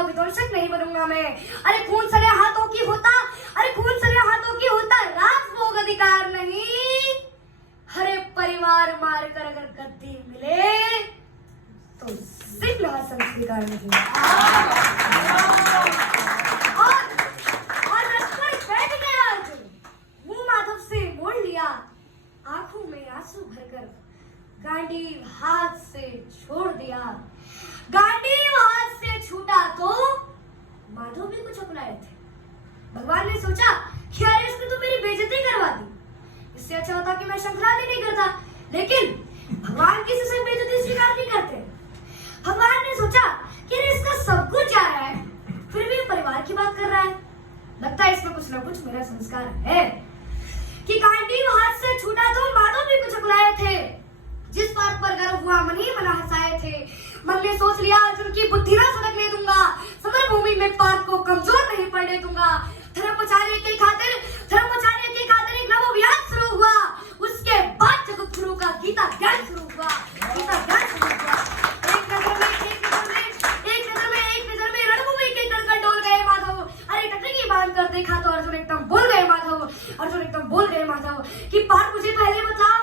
का विध्वंसक नहीं बनूंगा मैं। अरे खून सरे हाथों की होता, अरे खून सरे हाथों की होता राजभोग अधिकार नहीं। हरे परिवार मार कर अगर गद्दी मिले तो सिंहासन स्वीकार नहीं। और रथ पर बैठ गया अर्जुन, मुंह माधव से मोड़ लिया, आंखों में आंसू भरकर गांडीव हाथ से छोड़ दिया। गांडीव हाथ से छूटा तो माधव भी कुछ अपनाए थे। भगवान ने सोचा कि अरे इसने तो मेरी बेइज्जती करवा दी, इससे अच्छा होता कि मैं शंखनाद ही नहीं करता। लेकिन भगवान किसी से बेइज्जती स्वीकार नहीं करते। भगवान ने सोचा कि अरे इसका सब कुछ जा रहा है, फिर भी परिवार की बात कर रहा है, लगता है इसमें कुछ ना कुछ मेरा संस्कार है। कि गांडीव हाथ से छूटा तो माधव भी कुछ अपनाए थे। जिस बात पर गर्व हुआ मन ही मना हंसाए थे। मन ने सोच लिया अर्जुन की बुद्धि ना सड़कने दूंगा, समर भूमि में पाप को कमजोर नहीं पड़ने दूंगा। धर्मचार्य की खातिर एक नव अभियान शुरू हुआ। उसके बाद जगतगुरु का गीता ज्ञान शुरू हुआ। एक नजर में रणभूमि के कण डोल गए माधव। अरे टकरी बांध कर देखा तो अर्जुन एकदम बोल गए माधव कि बात मुझे पहले बतलाओ,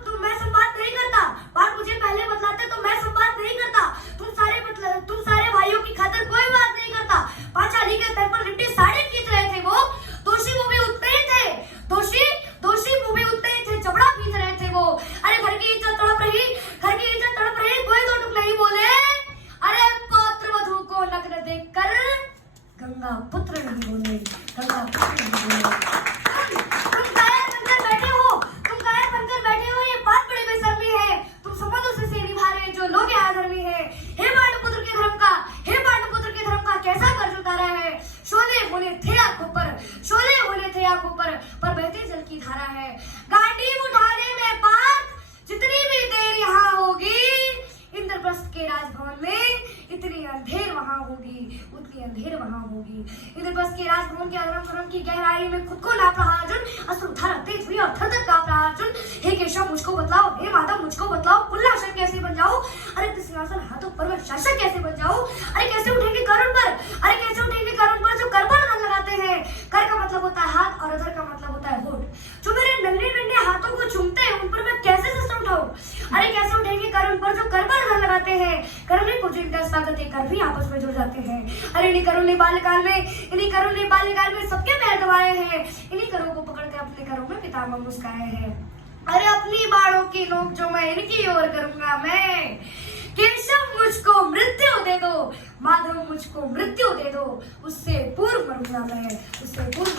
तुम मैं संवाद नहीं करता। बात मुझे पहले बतलाते तो मैं संवाद नहीं करता। तुम सारे भाइयों की खातिर कोई बात नहीं करता। पांचाली के तल पर लिपटी साड़ी खींच रहे थे वो, दोषी वो भी उतने ही थे, दोषी वो भी उतने ही थे, जबड़ा खींच रहे थे वो। अरे घर की इज्जत तड़प रही, कोई दो टुक नहीं बोले। अरे पौत्र वधू को नग्न देखकर गंगा पुत्र नहीं बोले। तुम बैठे हो, ये बात बड़ी बेशर्मी है। तुम समझो से निभा रहे जो लोग यहाँ धर्मी है। हे पांडुपुत्र के धर्म का कैसा कर्ज उतारा है। शोले होने थे आंखों पर बहते जल की धारा है। गांडीव उठाने में पार्थ जितनी भी देर यहाँ होगी, इंद्रप्रस्थ के राजभवन में इतनी अंधेर वहां होगी, उतनी अंधेर वहां होगी। इंद्रप्रस्थ के राजभवन के अधर्म की गहराई में खुद को नाप रहा अर्जुन, अश्रुधारा तेज हुई और थर-थर कांप रहा अर्जुन। हे केशव मुझको बतलाओ, हे माधव मुझको बतलाओ, कुल्लाशन कैसे बन जाऊं। अरे सिंहासन हाथों पर मैं शासक कैसे बन जाऊं। अरे कैसे उठेंगे करुण पर जो कर पर धन लगाते हैं। कर का मतलब होता है हाथ और अधर का मतलब होता है होठ। जो मेरे नन्हे हाथों को चूमते हैं उन पर मैं कैसे सिस्टम उठाऊं। अरे कैसे उठेंगे करुण पर जो कर पर धन लगाते हैं। करुण को जो इनका स्वागत कर भी आपस में जुड़ जाते हैं। अरे इन्हीं करुण ने बाल्यकाल में सबके पैर दबाए हैं। इन्हीं करों को पकड़कर अपने करों में पितामह मुस्काए हैं। अरे अपनी बाणों की नोक जो मैं इनकी ओर करूंगा मैं। केशव मुझको मृत्यु दे दो, माधव मुझको मृत्यु दे दो, उससे पूर्व मरूंगा मैं, उससे पूर्व